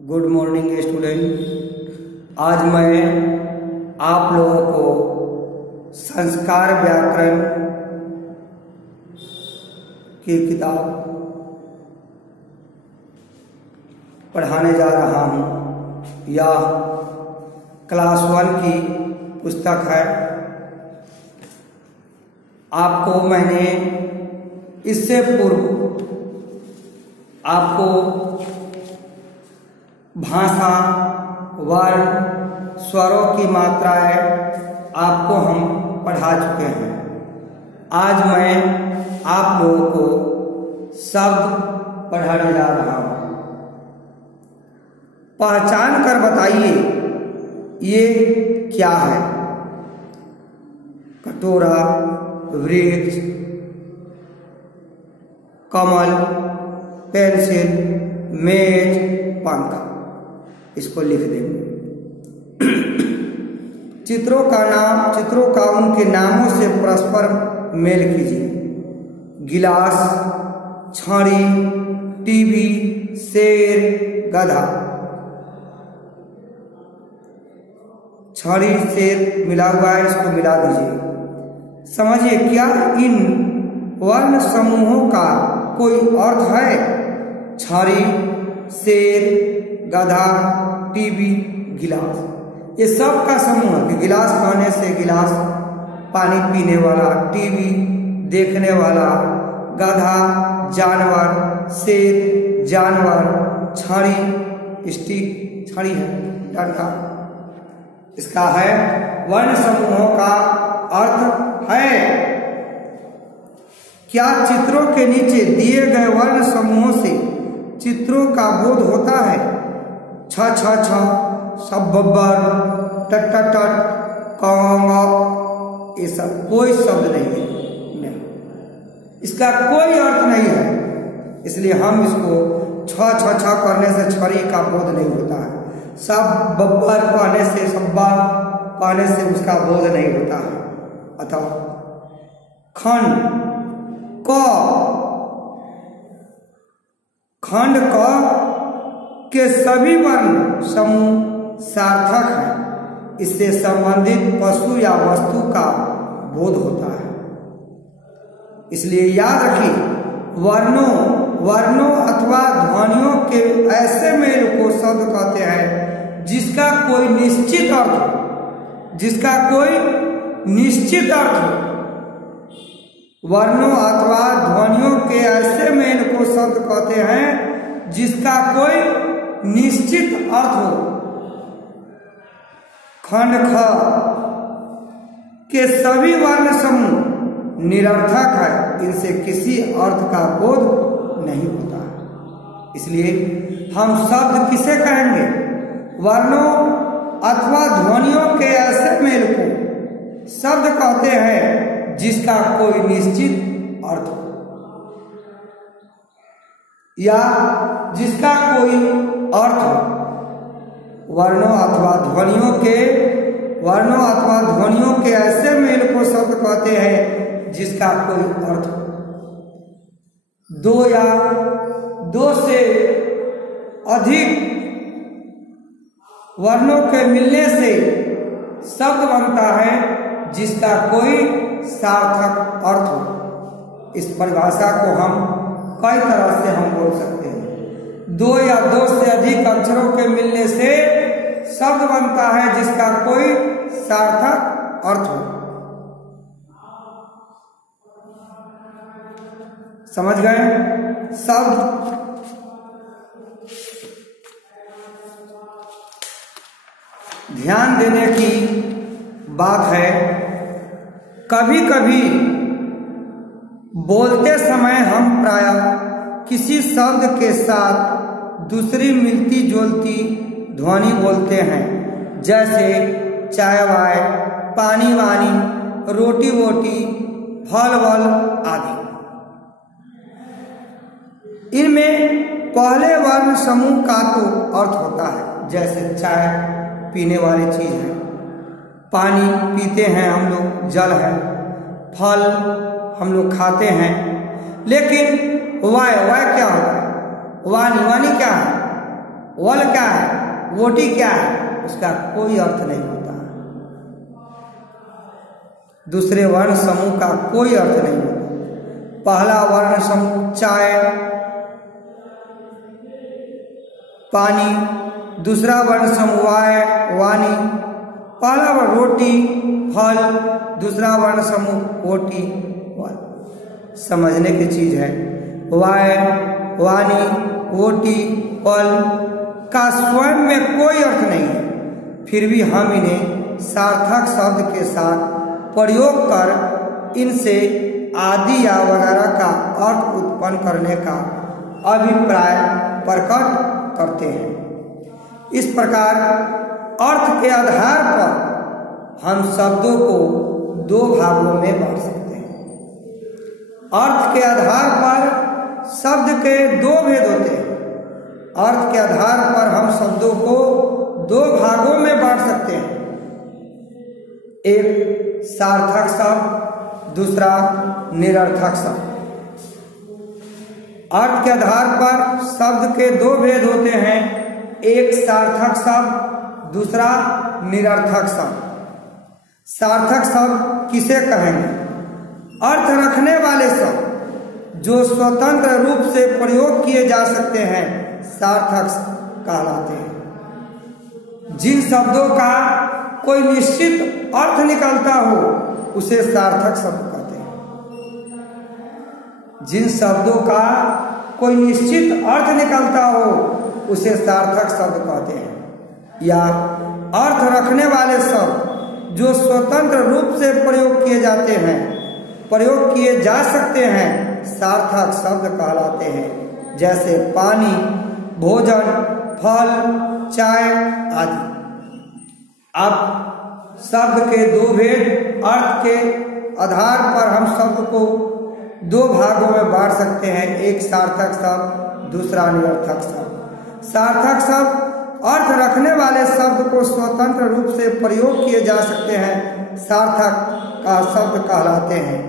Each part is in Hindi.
Good morning student. आज मैं आप लोगों को संस्कार व्याकरण की किताब पढ़ाने जा रहा हूँ। यह क्लास 1 की पुस्तक है। आपको मैंने इससे पूर्व आपको भाषा, वर्ण, स्वरों की मात्राएं आपको हम पढ़ा चुके हैं। आज मैं आप लोगों को शब्द पढ़ाने जा रहा हूं। पहचान कर बताइए ये क्या है। कटोरा, वृक्ष, कमल, पेंसिल, मेज, पंखा। इसको लिख देंगे। चित्रों का उनके नामों से परस्पर मेल कीजिए। गिलास, छड़ी, टीवी, शेर, गधा। छड़ी शेर मिला हुआ है, इसको मिला दीजिए। समझिए, क्या इन वर्ण समूहों का कोई अर्थ है? छड़ी, शेर, गधा, टीवी, गिलास, ये सब का समूह है। गिलास खाने से गिलास पानी पीने वाला, टीवी देखने वाला, गधा जानवर, शेर जानवर, छड़ी स्टिक, छड़ी है डंडा। इसका है वर्ण समूहों का अर्थ है। क्या चित्रों के नीचे दिए गए वर्ण समूहों से चित्रों का बोध होता है? छ छ छ, सब बब्बर, टट टट टट, क, ये सब कोई शब्द नहीं है, नहीं, इसका कोई अर्थ नहीं है। इसलिए हम इसको छ छ छ करने से छड़ी का बोध नहीं होता है। सब बब्बर कहने से, सब्बा कहने से उसका बोध नहीं होता है। अतः खंड क, खंड क के सभी वर्ण समूह सार्थक हैं। इससे संबंधित पशु या वस्तु का बोध होता है। इसलिए याद रखिए, वर्णों अथवा ध्वनियों के ऐसे मेल को शब्द कहते हैं जिसका कोई निश्चित अर्थ हो। वर्णों अथवा ध्वनियों के ऐसे मेल को शब्द कहते हैं जिसका कोई निश्चित अर्थ हो। खंड ख के सभी वर्ण समूह निरर्थक है। इनसे किसी अर्थ का बोध नहीं होता। इसलिए हम शब्द किसे कहेंगे? वर्णों अथवा ध्वनियों के ऐसे मेल को शब्द कहते हैं जिसका कोई निश्चित अर्थ हो या जिसका कोई अर्थ हो। वर्णों अथवा ध्वनियों के ऐसे मेल को शब्द कहते हैं जिसका कोई अर्थ हो। दो या दो से अधिक वर्णों के मिलने से शब्द बनता है जिसका कोई सार्थक अर्थ हो। इस परिभाषा को हम कई तरह से हम बोल सकते हैं। दो या दो से अधिक अक्षरों के मिलने से शब्द बनता है जिसका कोई सार्थक अर्थ हो। समझ गए? शब्द ध्यान देने की बात है। कभी कभी बोलते समय हम प्रायः किसी शब्द के साथ दूसरी मिलती जुलती ध्वनि बोलते हैं, जैसे चाय वाय, पानी वानी, रोटी वोटी, फल वल आदि। इनमें पहले वर्ण समूह का तो अर्थ होता है, जैसे चाय पीने वाली चीज है, पानी पीते हैं हम लोग, जल है, फल हम लोग खाते हैं। लेकिन वाय क्या होता है? वानी क्या है? वल क्या है, वोटी क्या है, उसका कोई अर्थ नहीं होता। दूसरे वर्ण समूह का कोई अर्थ नहीं होता। पहला वर्ण समूह चाय, पानी। दूसरा वर्ण समूह वाय, वाणी। पहला वर्ण रोटी, फल। दूसरा वर्ण समूह वोटी, वल। समझने की चीज है। वाय, वाणी, वोटी, वल का स्वयं में कोई अर्थ नहीं है, फिर भी हम इन्हें सार्थक शब्द के साथ प्रयोग कर इनसे आदि या वगैरह का अर्थ उत्पन्न करने का अभिप्राय प्रकट करते हैं। इस प्रकार अर्थ के आधार पर हम शब्दों को दो भागों में बांट सकते हैं। अर्थ के आधार पर शब्द के दो भेद होते हैं। अर्थ के आधार पर हम शब्दों को दो भागों में बांट सकते हैं, एक सार्थक शब्द, दूसरा निरर्थक शब्द। अर्थ के आधार पर शब्द के दो भेद होते हैं, एक सार्थक शब्द, दूसरा निरर्थक शब्द। सार्थक शब्द किसे कहेंगे? अर्थ रखने वाले शब्द जो स्वतंत्र रूप से प्रयोग किए जा सकते हैं सार्थक कहलाते हैं। जिन शब्दों का कोई निश्चित अर्थ निकलता हो उसे सार्थक शब्द कहते हैं। जिन शब्दों का कोई निश्चित अर्थ निकलता हो उसे सार्थक शब्द कहते हैं। या अर्थ रखने वाले शब्द जो स्वतंत्र रूप से प्रयोग किए जाते हैं, प्रयोग किए जा सकते हैं, सार्थक शब्द कहलाते हैं। जैसे पानी, भोजन, फल, चाय आदि। अब शब्द के दो भेद, अर्थ के आधार पर हम शब्द को दो भागों में बांट सकते हैं, एक सार्थक शब्द, दूसरा निरर्थक शब्द। सार्थक शब्द अर्थ रखने वाले शब्द को स्वतंत्र रूप से प्रयोग किए जा सकते हैं, सार्थक का शब्द कहलाते हैं।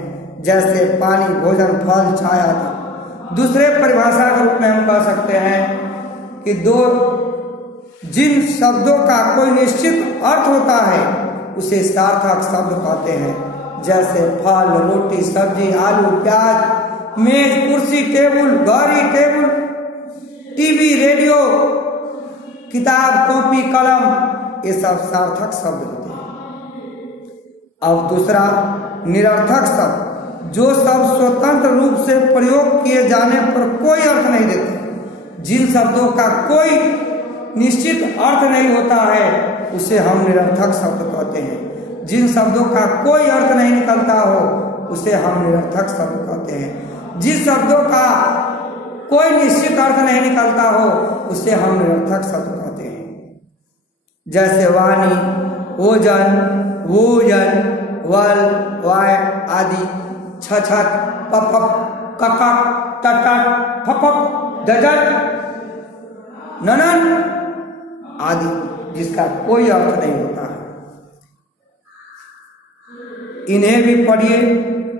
जैसे पानी, भोजन, फल, चाय आदि। दूसरे परिभाषा के रूप में हम कह सकते हैं कि जिन शब्दों का कोई निश्चित अर्थ होता है उसे सार्थक शब्द कहते हैं। जैसे फल, रोटी, सब्जी, आलू, प्याज, मेज, कुर्सी, टेबल, गाड़ी, टेबल, टीवी, रेडियो, किताब, कॉपी, कलम, ये सब सार्थक शब्द होते हैं। अब दूसरा निरर्थक शब्द, जो शब्द स्वतंत्र रूप से प्रयोग किए जाने पर कोई अर्थ नहीं देते, जिन शब्दों का कोई निश्चित अर्थ नहीं होता है उसे हम निरर्थक शब्द कहते हैं। जिन शब्दों का कोई अर्थ नहीं निकलता हो उसे हम निरर्थक शब्द कहते हैं। जिन शब्दों का कोई निश्चित अर्थ नहीं निकलता हो उसे हम निरर्थक शब्द कहते हैं। जैसे वाणी, ओजन, भोजन, वल, वाय आदि। छछक, पपप, ककक, टटक, फपप, डजट, ननन आदि, जिसका कोई अर्थ नहीं होता है। इन्हें भी पढ़िए।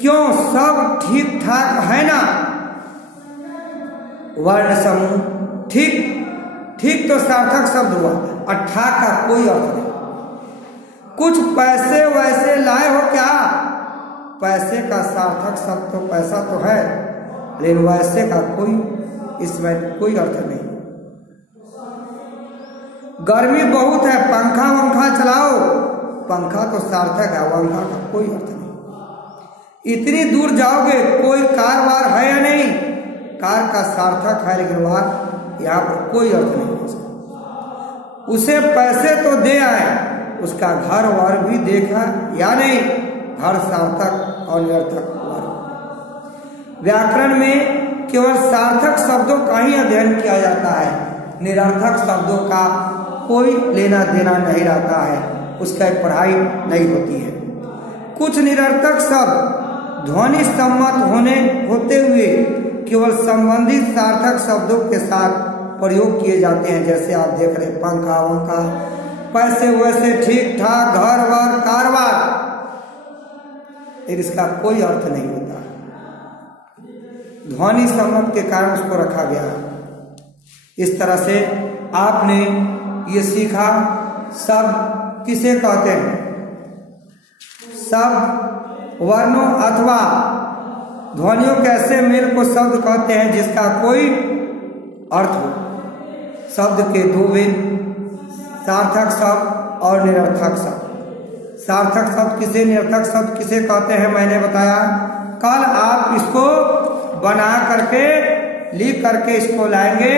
क्यों सब ठीक ठाक है ना? वर्ण समूह ठीक तो सार्थक शब्द हुआ और ठाक का कोई अर्थ नहीं। कुछ पैसे वैसे लाए हो क्या? पैसे का सार्थक शब्द तो पैसा तो है, लेकिन वैसे का कोई इसमें कोई अर्थ नहीं। गर्मी बहुत है, पंखा वंखा चलाओ, पंखा तो सार्थक है, वंखा का कोई अर्थ नहीं। इतनी दूर जाओगे, कोई कार वार है या नहीं? कार का सार्थक है, लेकिन वार यहाँ पर कोई अर्थ नहीं हो सकता। उसे पैसे तो दे आए, उसका घर वार भी देखा या नहीं? घर सार्थक और निरर्थक वार। व्याकरण में केवल सार्थक शब्दों का ही अध्ययन किया जाता है, निरर्थक शब्दों का कोई लेना देना नहीं रहता है, उसका पढ़ाई नहीं होती है। कुछ निरर्थक शब्द ध्वनि सम्मत होते हुए केवल संबंधित सार्थक शब्दों के साथ प्रयोग किए जाते हैं। जैसे आप देख रहे पंखा वंखा, पैसे वैसे, ठीक ठाक, घर वार, कारवार, इसका कोई अर्थ नहीं होता। ध्वनि सम्मत के कारण उसको रखा गया। इस तरह से आपने ये सीखा शब्द किसे कहते हैं। शब्द वर्णों अथवा ध्वनियों के ऐसे मेल को शब्द कहते हैं जिसका कोई अर्थ हो। शब्द के दो भेद, सार्थक शब्द और निरर्थक शब्द। सार्थक शब्द किसे, निरर्थक शब्द किसे कहते हैं मैंने बताया। कल आप इसको बना करके लिख करके इसको लाएंगे,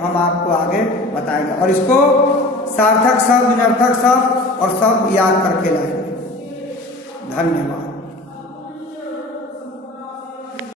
हम आपको आगे बताएंगे और इसको सार्थक शब्द, निरर्थक शब्द और शब्द याद करके लाएंगे। धन्यवाद।